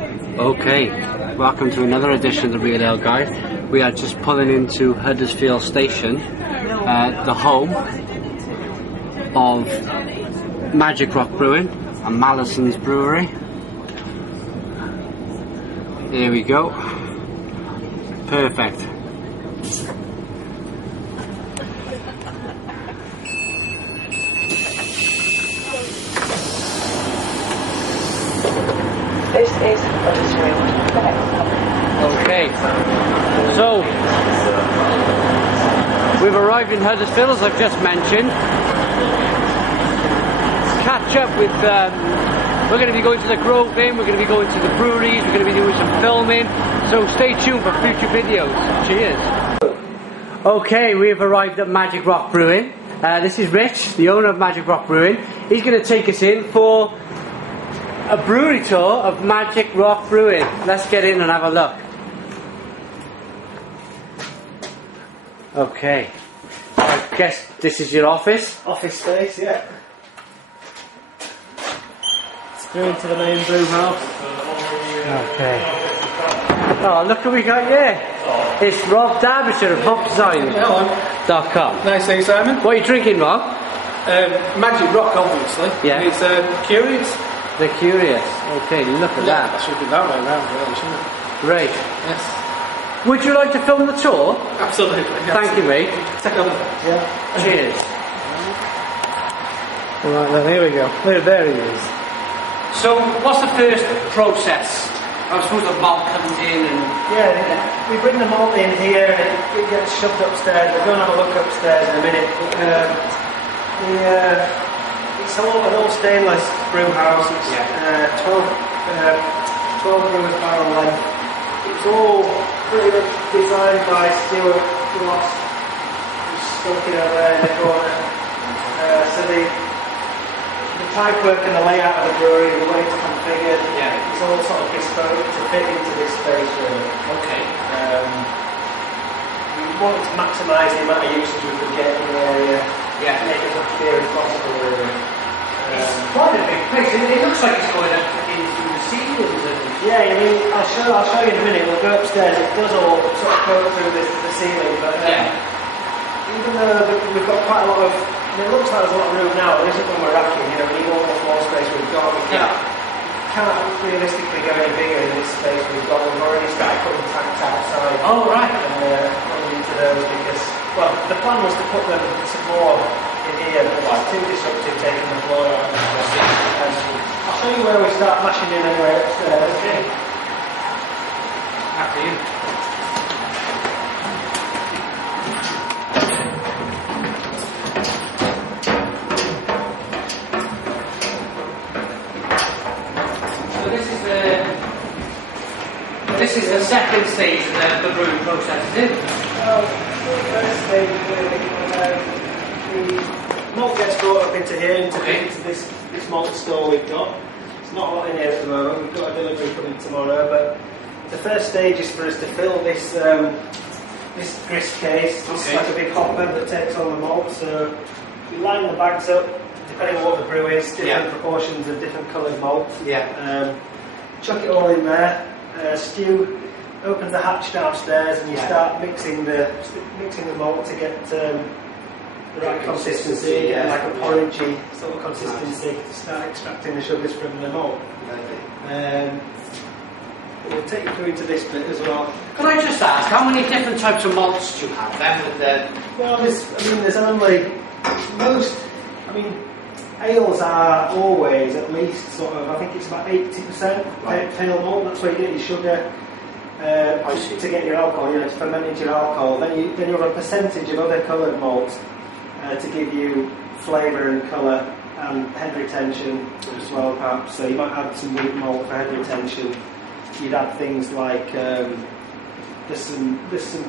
Okay, welcome to another edition of the Real Ale Guide. We are just pulling into Huddersfield Station, the home of Magic Rock Brewing and Mallison's Brewery. Here we go. Perfect. This is Huddersfield. Okay, so we've arrived in Huddersfield, as I've just mentioned. Catch up with, we're going to be going to the Grove Inn, we're going to be going to the breweries, we're going to be doing some filming, so stay tuned for future videos. Cheers. Okay, we've arrived at Magic Rock Brewing. This is Rich, the owner of Magic Rock Brewing. He's going to take us in for a brewery tour of Magic Rock Brewing. Let's get in and have a look. Okay, I guess this is your office? Office space, yeah. It's through into the main brew house. Okay. Oh, look what we got here. It's Rob Derbyshire of Hopzine.com. Nice thing, Simon. What are you drinking, Rob? Magic Rock, obviously. Yeah. And it's Curious. The Curious. Okay, look at That that. should be that way around, really, shouldn't it? Great. Yes. Would you like to film the tour? Absolutely. Thank you, mate. Take a look. Yeah. Cheers. Right then, here we go. There he is. So, what's the first process? I suppose the malt comes in and... Yeah, we bring the malt in here and it gets shoved upstairs. We're going to have a look upstairs in a minute. It's an all stainless brew house. It's 12 brewers barrel length. It's all pretty much designed by Stuart Ross, who's smoking over there in the corner. So the pipework and the layout of the brewery, the way it's configured, it's all sort of bespoke to fit into this space really. Okay. We wanted to maximise the amount of usage we could get in the area, make as much beer as possible really. It's quite a big place. It looks like it's going up into the ceilings. Yeah, I mean, I'll show you in a minute. We'll go upstairs. It does all sort of go through the ceiling, but even though we've got quite a lot of, it looks like there's a lot of room now. It isn't when we're racking. You know, we need all the floor space we've got. We can't realistically go any bigger in this space we've got. We've already started putting tanks outside. Oh right. And putting into those because, well, the plan was to put them some more in here, but it's too disruptive taking the floor out. I'll show you where we start mashing in anyway upstairs. Okay. After you. So this is the second stage of the brewing process, is it? Well, the first stage really, the malt gets brought up into here, into this malt store we've got. There's not a lot in here at the moment. We've got a delivery coming tomorrow, but the first stage is for us to fill this this grist case. It's like a big hopper that takes on the malt. So we line the bags up, depending on what the brew is, different proportions of different coloured malt. Chuck it all in there. Stu opens the hatch downstairs, and you start mixing the malt to get the right consistency, like a porridgey sort of consistency to start extracting the sugars from the malt. We'll take you through into this bit as well. Could I just ask, how many different types of malts do you have then? Well, there's only ales are always at least sort of, I think it's about 80% pale malt. That's where you get your sugar to get your alcohol. You know, it's fermented your alcohol. Then you have a percentage of other coloured malt to give you flavour and colour and head retention as well, perhaps. So you might add some wheat malt for head retention. You'd add things like there's some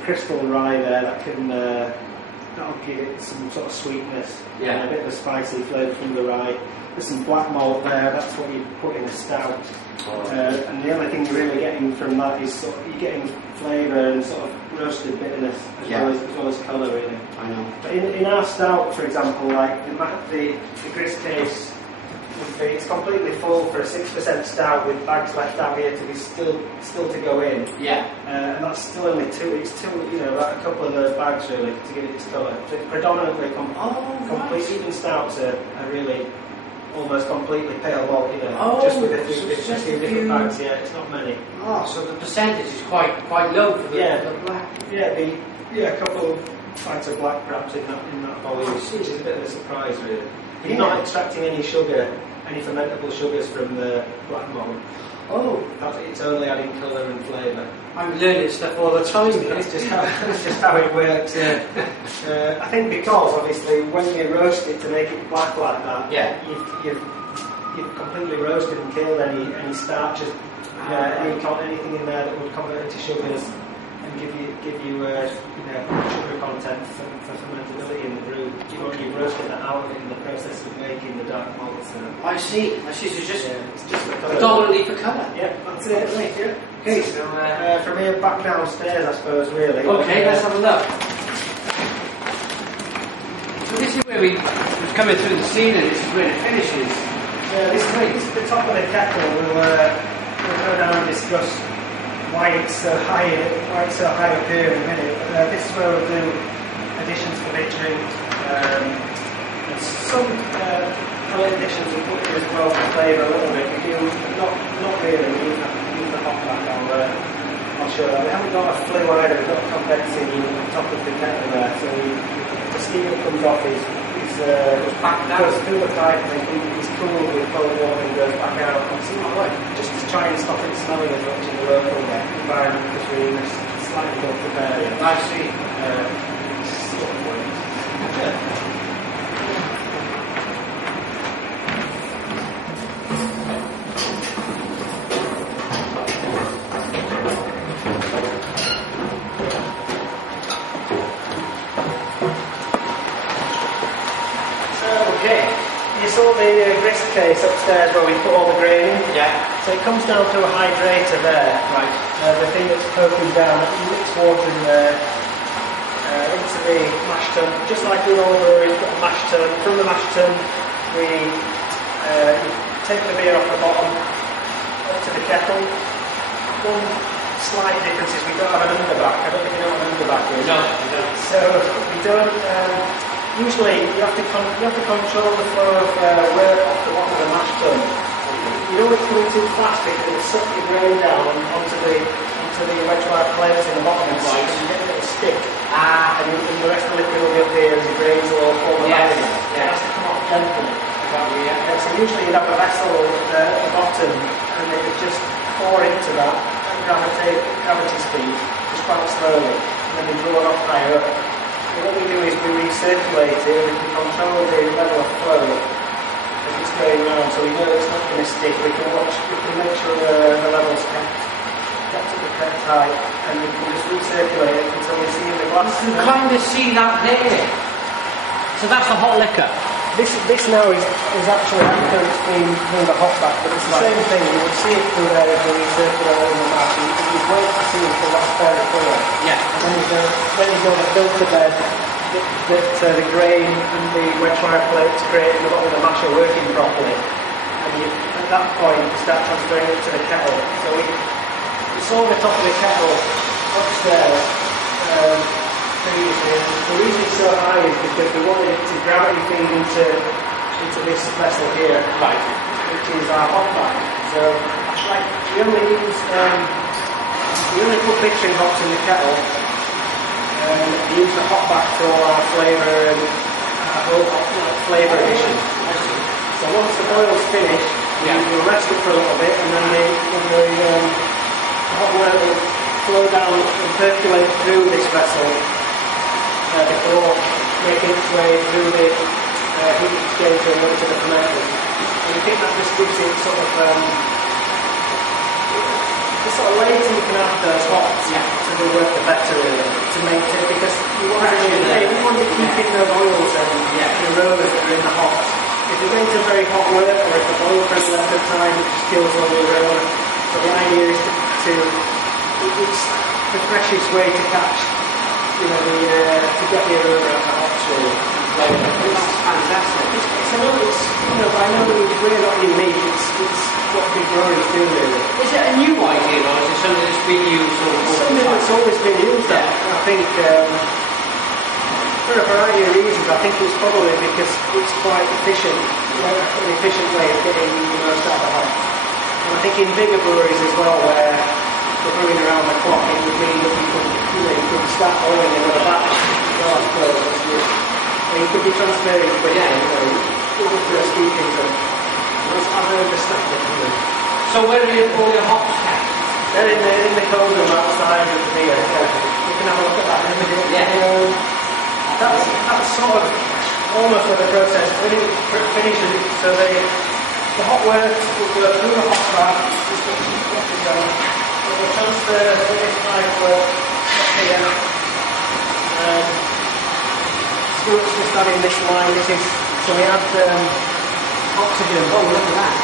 crystal rye there that can that'll give it some sort of sweetness and a bit of a spicy flavour from the rye. There's some black malt there. That's what you put in a stout. And the only thing you're really getting from that is sort of, you're getting flavour and sort of roasted bitterness as well as colour really. I know. But in our stout, for example, like the grist case it's completely full for a 6% stout with bags left out here to be still to go in. Yeah. And that's still only about a couple of those bags really to give it its colour. So it's predominantly complete. Even stouts are really almost completely pale malt, just with a few different bags. Yeah, it's not many. Oh, so the percentage is quite low for the black. Yeah, a couple of pints of black perhaps in that volume, which is a bit of a surprise really. You're not extracting any sugar, any fermentable sugars from the black malt. Oh, it's only adding colour and flavour. I'm learning stuff all the time. That's just how it works. I think because obviously when you roast it to make it black like that, you've completely roasted and killed any starches, anything in there that would convert into sugars and give you sugar content for fermentability in the brew. You've roasted that out of it in the process of making the dark malt. I see. So it's just predominantly predominantly for colour. Yeah, that's it. Right, yeah. Okay, so from here back downstairs, I suppose, really. okay, let's have a look. So this is where we're coming through the scene, and this is where it finishes. This is the top of the kettle. We'll go down and discuss why it's so high up here in a minute. This is where we'll do additions for bittering. Some additions we put in as well for flavour a little bit. We do not really. We use the hop back. I'll show that. We haven't got a flue either. We've got a condensing on top of the kettle there. So the steam that comes off goes through the pipe and it's cooled with cold water and goes back out. Just to try and stop it smelling as much in the local environment because we're in a slightly different area. I see. Sort of works. You saw the grist case upstairs where we put all the grain in? Yeah. So it comes down to a hydrator there. Right. The thing that's poking down, you mix water in there into the mash tun. Just like in all breweries, we've got a mash tun. From the mash tun, we take the beer off the bottom up to the kettle. One slight difference is we don't have an underback. I don't think you know what an underback is. No, we don't. So we don't. Usually, you have to control the flow of work off the bottom of the mash tun. You don't want it coming too fast because it'll suck your grain down onto the wedge wire plates in the bottom and you get a little stick. And the rest of the liquid will be up here as the grains will all fall down. It has to come off gently. So usually you'd have a vessel at the bottom and they would just pour into that at gravity speed, just quite slowly, and then they draw it off higher up. And what we do is we recirculate it and we can control the level of flow as it's going round, so we know it's not going to stick. We can make sure the level's kept at the correct height, and we can just recirculate it until we see the glass. You can kind of see that there. So that's a hot liquor. This now is actually after it's been through the hot back, but it's the same thing. You would see it through there as you recirculate it in the mash. You wait to see until that's fairly clear. Yeah. And then you go on the filter bed that the grain and the wedge wire plates create in the bottom of the mash are working properly. And at that point you start transferring it to the kettle. So we saw the top of the kettle upstairs previously. The reason it's so high is because we wanted it to gravity feed into this vessel here, which is our hot back. So we only put bittering hops in the kettle. We use the hot back for all our flavour and our flavour addition. So once the boil's finished, we'll rest it for a little bit, and then the hot water will flow down and percolate through this vessel before making its way through the heat exchanger and into the fermenter. And I think that just gives it sort of the sort of later you can have those hops to do work the better really, to maintain, because you want to keep in those oils and the aromas that are in the hops. If you're going to very hot work or if the boil for a length of time, it just kills all the aroma. So the idea is it's the freshest way to catch, to get the aroma out of the hops really. fantastic. It's a little, I know we're not unique. It's what big breweries do really. Is it a new idea or is it something that's been used all the time? Something that's always been used. Yeah. I think for a variety of reasons. I think it's probably because it's quite efficient, an efficient way of getting the most out of the hop. And I think in bigger breweries as well, where we're brewing around the clock, it would mean that you could start boiling another batch. You could be transferring quickly. You could put a steep into it. I've understand it. So where are all your hops kept? They're in the cold room outside of the beer. You can have a look at that in a minute. Yeah. That's sort of almost where the process finishes. So the hot works will go through the hot bar, just what is on. It will transfer to this pipe work up here. Stuart's just adding this line. This is so we add oxygen. Oh, look at that.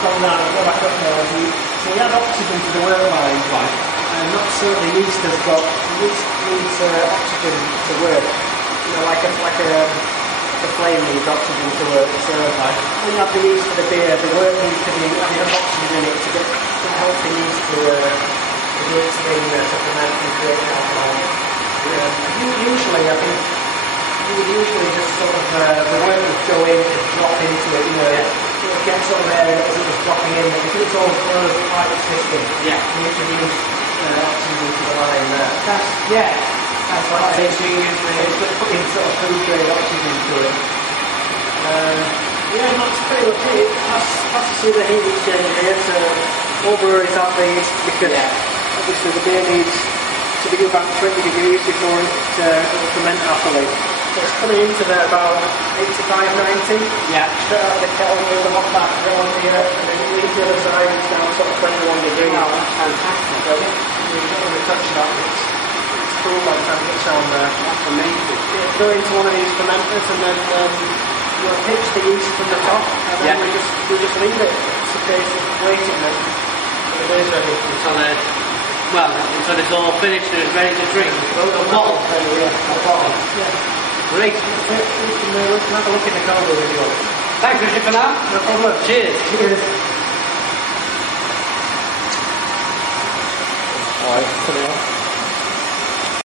From that, go back up there. So we add oxygen to the work line, and not so the yeast has got. The yeast needs oxygen to work. Like a flame needs oxygen to work. So when you have the yeast for the beer, the work needs to be having enough oxygen in it to help the yeast to do its thing to ferment and create alcohol. Usually, I think you would usually just sort of the work would go in to drop into it. It would get sort of air as it was dropping in. Because it's all closed pipe system. Yeah. You introduce oxygen to the line there. That's what That's ingenious. it's just putting sort of food grade oxygen to it. That's pretty much it. That's to see the heat exchanger here. So all breweries have these because obviously the beer needs to be about 20 degrees before it will ferment happily. So it's coming into there about 85, 90. Yeah. Straight out of the kettle with the hot back on here, and then you leave the other side, it's down sort of 21 degrees. Wow, that's fantastic. So you don't want to touch that. It's cool by the time it gets down there. That's amazing. Go into one of these fermenters and then you'll pitch the yeast from the top, and then we just leave it. It's a case of waiting then. It is ready. Until it's all finished and it's ready to drink. The bottle. The bottle. Yeah. Great. We can have a look in the cold room if you want. Thanks, Richard, for that. No problem. Cheers. Cheers. Alright, coming on.